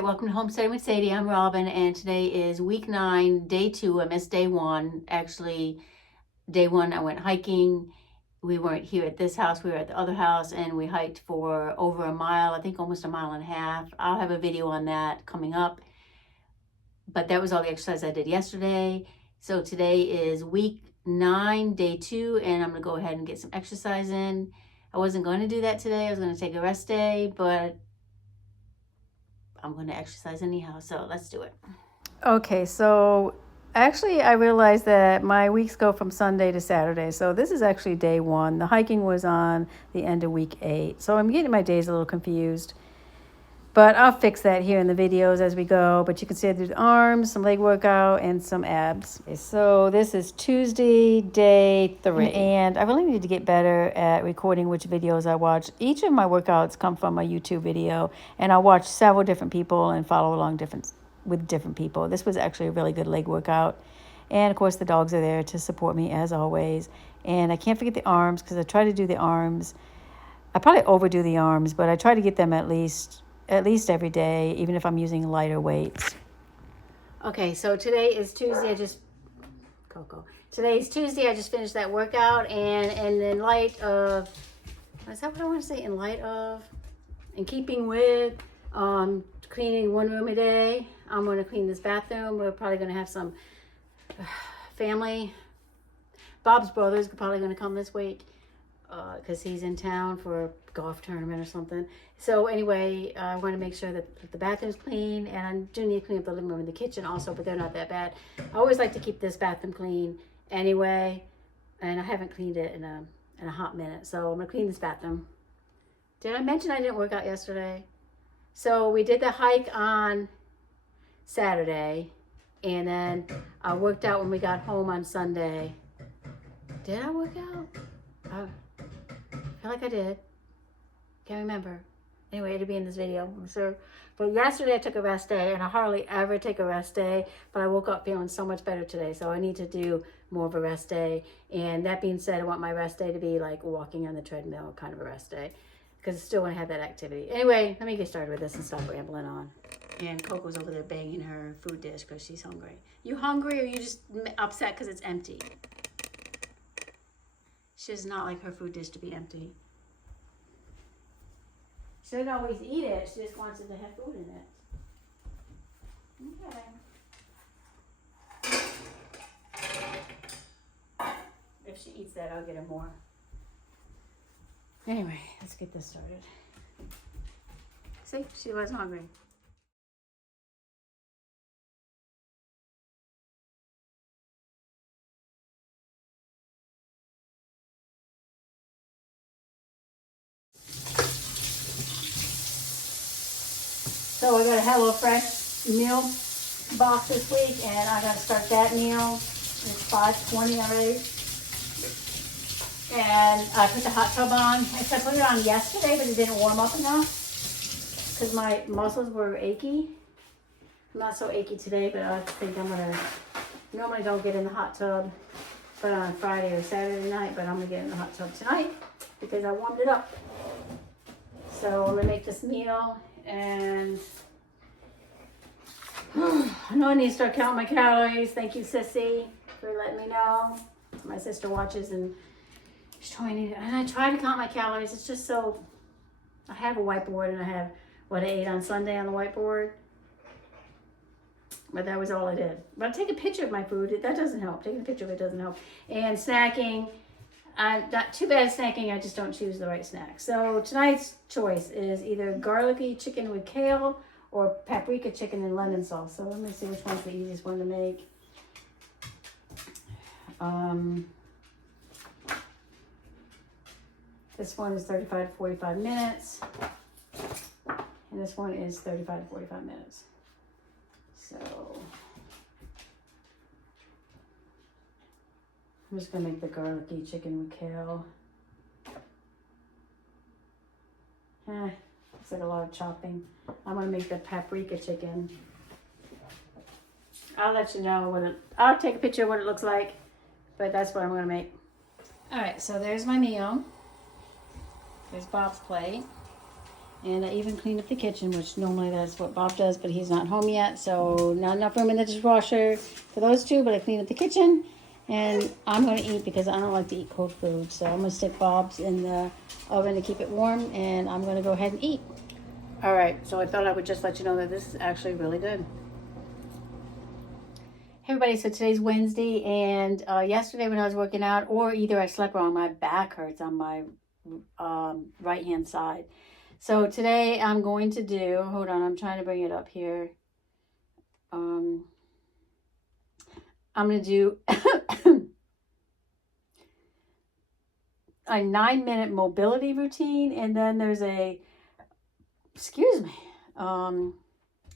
right, welcome to Homesteading with Sadie. I'm Robin, and today is week 9, day 2. I missed day 1. Actually, day 1 I went hiking. We weren't here at this house, we were at the other house, and we hiked for over a mile, I think almost a mile and a half. I'll have a video on that coming up. But that was all the exercise I did yesterday. So today is week 9, day 2, and I'm going to go ahead and get some exercise in. I wasn't going to do that today. I was going to take a rest day, but I'm going to exercise anyhow, so let's do it. Okay, so actually I realized that my weeks go from Sunday to Saturday, so this is actually day 1. The hiking was on the end of week 8, so I'm getting my days a little confused. But I'll fix that here in the videos as we go. But you can see I do the arms, some leg workout, and some abs. Okay, so this is Tuesday, day 3. And I really need to get better at recording which videos I watch. Each of my workouts come from a YouTube video. And I watch several different people and follow along with different people. This was actually a really good leg workout. And, of course, the dogs are there to support me, as always. And I can't forget the arms because I try to do the arms. I probably overdo the arms, but I try to get them at least every day, even if I'm using lighter weights. Okay, so today is Tuesday. Today's Tuesday. I just finished that workout, and in light of, is that what I want to say? In keeping with cleaning one room a day, I'm going to clean this bathroom. We're probably going to have some family. Bob's brother's probably going to come this week because he's in town for a golf tournament or something. So anyway, I want to make sure that the bathroom's clean, and I do need to clean up the living room and the kitchen also, but they're not that bad. I always like to keep this bathroom clean anyway, and I haven't cleaned it in a hot minute. So I'm going to clean this bathroom. Did I mention I didn't work out yesterday? So we did the hike on Saturday, and then I worked out when we got home on Sunday. Did I work out? I feel like I did. Can't remember. Anyway, it'll be in this video, I'm sure. But yesterday I took a rest day, and I hardly ever take a rest day, but I woke up feeling so much better today, so I need to do more of a rest day. And that being said, I want my rest day to be like walking on the treadmill, kind of a rest day, because I still want to have that activity. Anyway, let me get started with this and stop rambling on. And Coco's over there banging her food dish because she's hungry. You hungry, or you just upset because it's empty? She does not like her food dish to be empty. She doesn't always eat it. She just wants it to have food in it. Okay. If she eats that, I'll get her more. Anyway, let's get this started. See, she was hungry. So I got a HelloFresh meal box this week, and I got to start that meal. It's 5:20 already. And I put the hot tub on. I put it on yesterday, but it didn't warm up enough because my muscles were achy. I'm not so achy today, but I think I'm going to, normally don't get in the hot tub but on Friday or Saturday night, but I'm going to get in the hot tub tonight because I warmed it up. So I'm going to make this meal. And I know I need to start counting my calories. Thank you, Sissy, for letting me know. My sister watches, and she's trying to, and I try to count my calories. It's just so, I have a whiteboard, and I have what I ate on Sunday on the whiteboard. But that was all I did. But I take a picture of my food. That doesn't help. Taking a picture of it doesn't help. And snacking. Not too bad snacking, I just don't choose the right snack. So tonight's choice is either garlicky chicken with kale or paprika chicken and lemon sauce. So let me see which one's the easiest one to make. This one is 35 to 45 minutes. And this one is 35 to 45 minutes. So I'm just going to make the garlicky chicken with kale. Looks like a lot of chopping. I'm going to make the paprika chicken. I'll let you know I'll take a picture of what it looks like, but that's what I'm going to make. All right, so there's my meal. There's Bob's plate. And I even cleaned up the kitchen, which normally that's what Bob does, but he's not home yet. So not enough room in the dishwasher for those two, but I cleaned up the kitchen. And I'm going to eat because I don't like to eat cold food. So I'm going to stick Bob's in the oven to keep it warm. And I'm going to go ahead and eat. All right. So I thought I would just let you know that this is actually really good. Hey everybody, so today's Wednesday. And yesterday when I was working out, or either I slept wrong, my back hurts on my right-hand side. So today I'm going to do, hold on, I'm trying to bring it up here. I'm going to do a 9-minute mobility routine. And then there's a,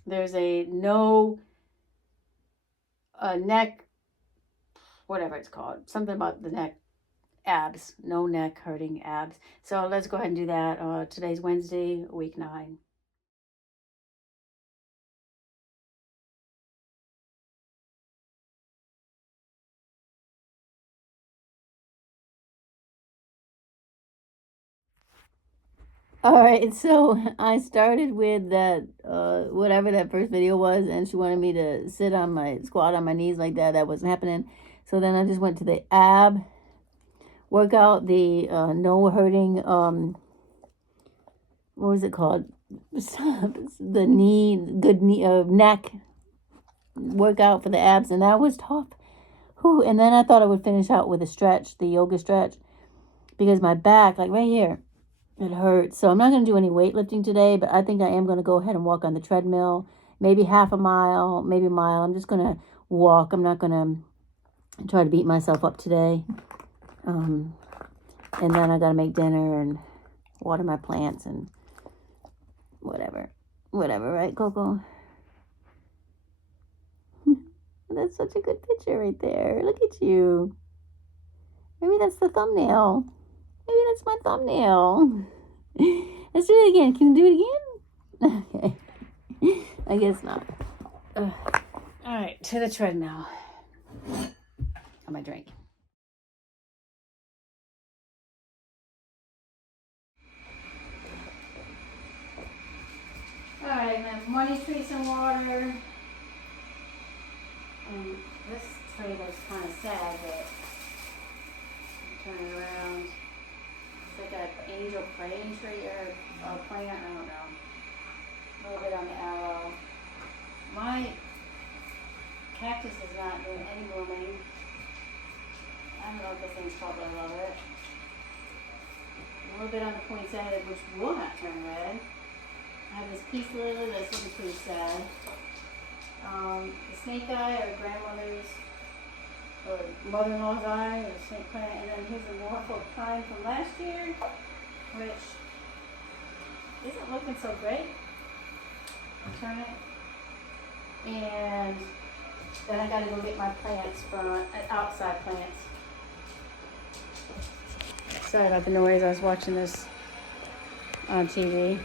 there's a neck, whatever it's called, something about the neck. Abs, no neck hurting abs. So let's go ahead and do that. Today's Wednesday, week 9. All right, so I started with that, whatever that first video was, and she wanted me to squat on my knees like that. That wasn't happening. So then I just went to the ab workout, the no hurting, what was it called? The neck workout for the abs, and that was tough. Whew. And then I thought I would finish out with a stretch, the yoga stretch, because my back, like right here, it hurts. So I'm not going to do any weightlifting today, but I think I am going to go ahead and walk on the treadmill, maybe half a mile, maybe a mile. I'm just going to walk. I'm not going to try to beat myself up today. And then I got to make dinner and water my plants and whatever, right, Coco? That's such a good picture right there. Look at you. Maybe that's the thumbnail. Maybe that's my thumbnail. Let's do it again. Can we do it again? Okay. I guess not. All right, to the treadmill. On my drink. All right, my money tree some water. And this tree looks kind of sad, but turn it around. It's like an angel praying tree or a plant, I don't know. A little bit on the arrow. My cactus is not doing any blooming. I don't know if this thing's called, but I love it. A little bit on the poinsettia, which will not turn red. I have this peace lily that's looking pretty sad. The snake eye or grandmother's or mother-in-law's eye or snake plant, and then here's a Norfolk pine from last year, which isn't looking so great. I'll turn it. And then I gotta go get my plants from outside plants. Sorry about the noise, I was watching this on TV.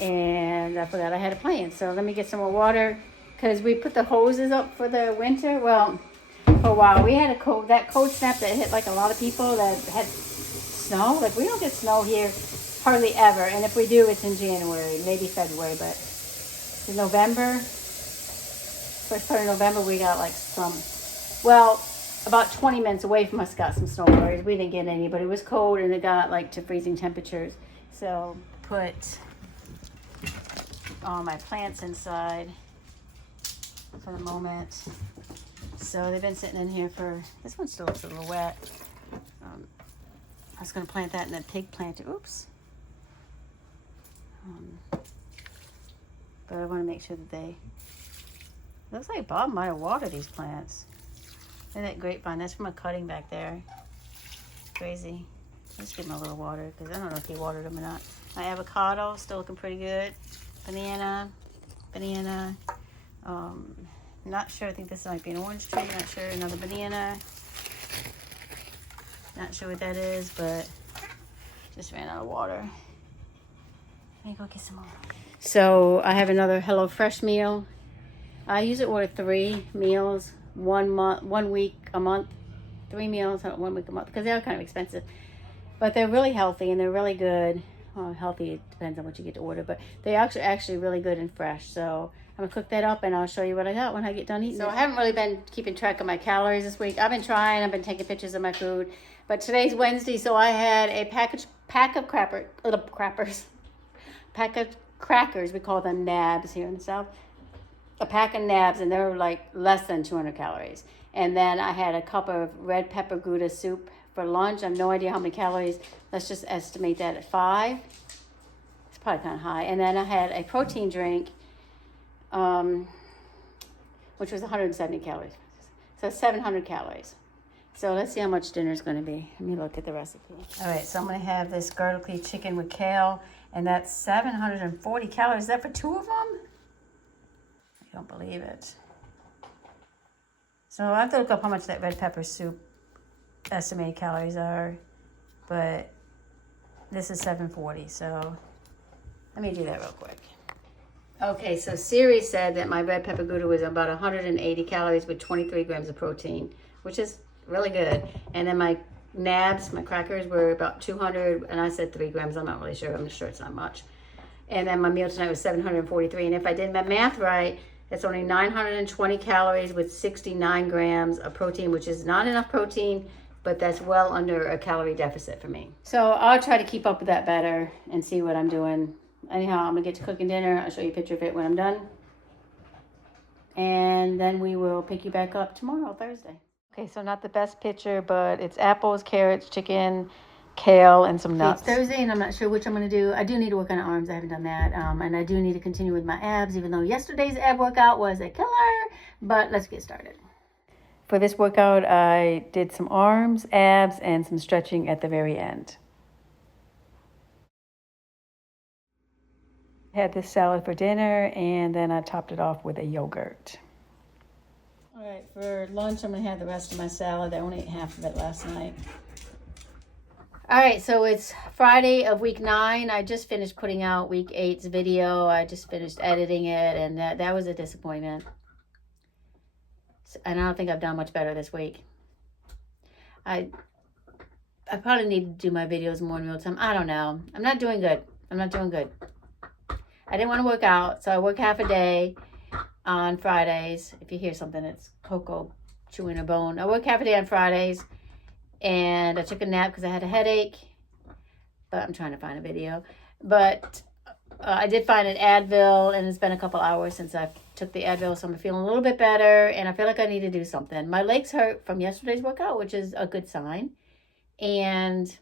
And I forgot I had a plant, so let me get some more water because we put the hoses up for the winter. Well, for a while we had that cold snap that hit like a lot of people that had snow. Like we don't get snow here hardly ever, and if we do, it's in January, maybe February, but in November, first part of November, we got like about 20 minutes away from us got some snow flurries. We didn't get any, but it was cold and it got like to freezing temperatures. So put all my plants inside for the moment. So they've been sitting in here this one still looks a little wet. I was going to plant that in a pig planter. Oops. But I want to make sure that looks like Bob might have watered these plants. Look at that grapevine. That's from a cutting back there. Crazy. Let's give him a little water because I don't know if he watered them or not. My avocado still looking pretty good. Banana. Not sure. I think this might be an orange tree. Not sure. Another banana. Not sure what that is, but just ran out of water. Let me go get some more. So I have another HelloFresh meal. I usually order 3 meals, 1 week a month. 3 meals, 1 week a month, because they are kind of expensive. But they're really healthy and they're really good. Well, healthy depends on what you get to order, but they're actually really good and fresh. So I'm gonna cook that up and I'll show you what I got when I get done eating. So I haven't really been keeping track of my calories this week. I've been trying. I've been taking pictures of my food, but today's Wednesday, so I had a pack of crackers. We call them nabs here in the South. A pack of nabs, and they're like less than 200 calories. And then I had a cup of red pepper Gouda soup for lunch. I have no idea how many calories. Let's just estimate that at 5. It's probably kind of high. And then I had a protein drink, which was 170 calories. So 700 calories. So let's see how much dinner is going to be. Let me look at the recipe. All right, so I'm going to have this garlicky chicken with kale, and that's 740 calories. Is that for 2 of them? I don't believe it. So I have to look up how much that red pepper soup estimated calories are, but this is 740, so let me do that real quick. Okay, so Siri said that my red pepper Gouda was about 180 calories with 23 grams of protein, which is really good. And then my nabs, my crackers, were about 200, and I said 3 grams. I'm not really sure. I'm sure it's not much. And then my meal tonight was 743, and if I did my math right, it's only 920 calories with 69 grams of protein, which is not enough protein, but that's well under a calorie deficit for me. So I'll try to keep up with that better and see what I'm doing. Anyhow, I'm going to get to cooking dinner. I'll show you a picture of it when I'm done. And then we will pick you back up tomorrow, Thursday. Okay, so not the best picture, but it's apples, carrots, chicken, kale, and some nuts. It's Thursday, and I'm not sure which I'm going to do. I do need to work on arms. I haven't done that. And I do need to continue with my abs, even though yesterday's ab workout was a killer. But let's get started. For this workout, I did some arms, abs, and some stretching at the very end. Had this salad for dinner, and then I topped it off with a yogurt. All right, for lunch, I'm going to have the rest of my salad. I only ate half of it last night. All right, so it's Friday of week 9. I just finished putting out week 8's video. I just finished editing it, and that was a disappointment. And I don't think I've done much better this week. I probably need to do my videos more in real time. I don't know. I'm not doing good. I didn't want to work out, so I work half a day on Fridays. If you hear something, it's Coco chewing a bone. I work half a day on Fridays, and I took a nap because I had a headache. But I'm trying to find a video. But I did find an Advil, and it's been a couple hours since I took the Advil, so I'm feeling a little bit better, and I feel like I need to do something. My legs hurt from yesterday's workout, which is a good sign. And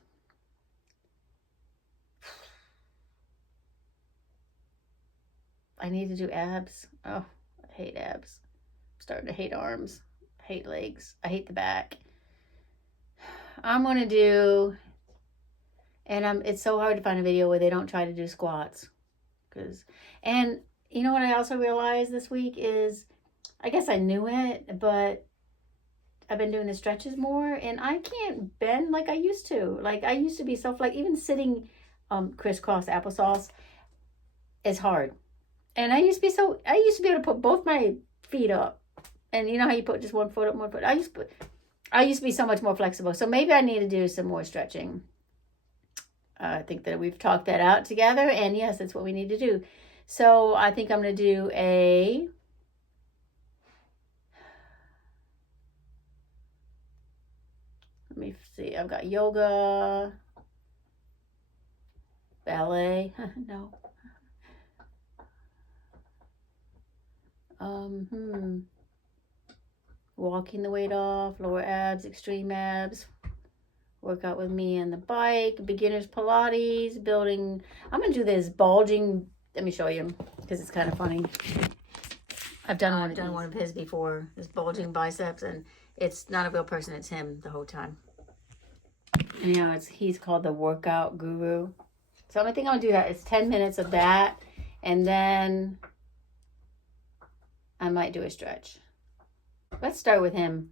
I need to do abs. Oh, I hate abs. I'm starting to hate arms. I hate legs. I hate the back. I'm going to do, and it's so hard to find a video where they don't try to do squats. And you know what I also realized this week is, I guess I knew it, but I've been doing the stretches more, and I can't bend like I used to. Like I used to be so like even sitting crisscross applesauce is hard. And I used to be able to put both my feet up. And you know how you put just one foot up, one foot. I used to be so much more flexible. So maybe I need to do some more stretching. I think that we've talked that out together, and yes, that's what we need to do. So I think I'm going to do let me see, I've got yoga, ballet, no. Walking the weight off, lower abs, extreme abs, workout with me and the bike, beginner's Pilates, building. I'm going to do this bulging. Let me show you because it's kind of funny. I've done one of his before, this bulging biceps, and it's not a real person. It's him the whole time. Anyhow, he's called the workout guru. So I think I'm going to do that. It's 10 minutes of that, and then I might do a stretch. Let's start with him.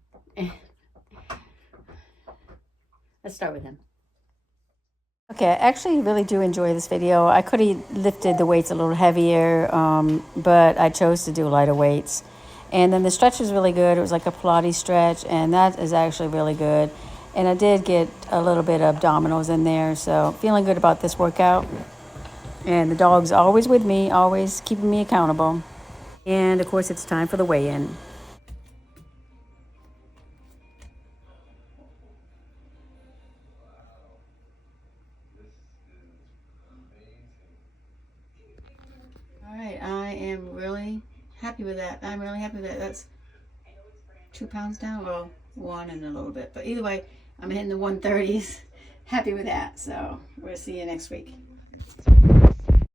Okay, I actually really do enjoy this video. I could have lifted the weights a little heavier, but I chose to do lighter weights. And then the stretch was really good. It was like a Pilates stretch, and that is actually really good. And I did get a little bit of abdominals in there, so feeling good about this workout. And the dog's always with me, always keeping me accountable. And of course, it's time for the weigh-in. All right, I am really happy with that. I'm really happy with that. That's 2 pounds down, well, one and a little bit. But either way, I'm hitting the 130s. Happy with that. So we'll see you next week.